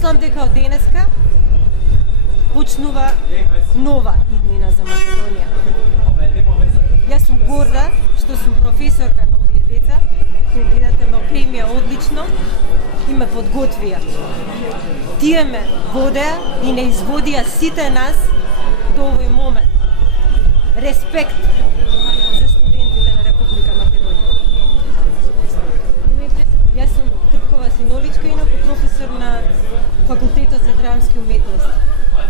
Мислам дека од денеска почнува нова иднина за Македонија. Јас сум горда што сум професорка на овие деца, кои гледате ме опремија одлично и ме подготвија. Тие ме водеа и не изводија сите нас до овој момент. Респект за студентите на Република Македонија. Јас сум Трпко Васиновичка, инаку професор на Факултетот за драмски уметности.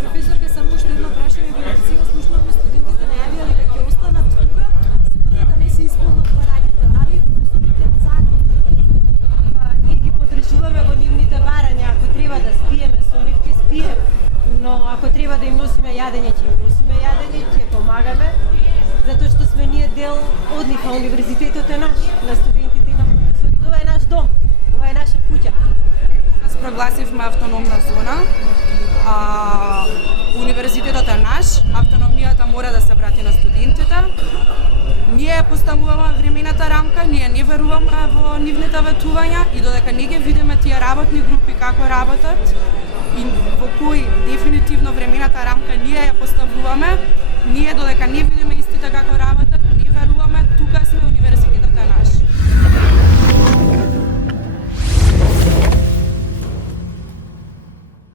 Професорка, само уште едно прашање, бидејќи сега слушнавме студентите најавиле дека ќе останат тука, сигурно да не се исполнат барањата. Дали професорите заедно? Ние ги подржуваме во нивните барања, ако треба да спиеме со нив, ќе спиеме. Но ако треба да им носиме јадење, ќе им носиме јадење, ќе помагаме, затоа што сме ние дел од нив, а универзитетот е наш, на студентите и на професорите. Ова е наш дом, ова е наша куќа. Нас прогласивме автономна зона. Универзитетот е наш, автономијата мора да се врати на студентите. Ние поставуваме времената рамка, ние не веруваме во нивните ветувања и додека не ги видиме тие работни групи како работат и во кои дефинитивно времената рамка ние ја поставуваме, ние додека не видиме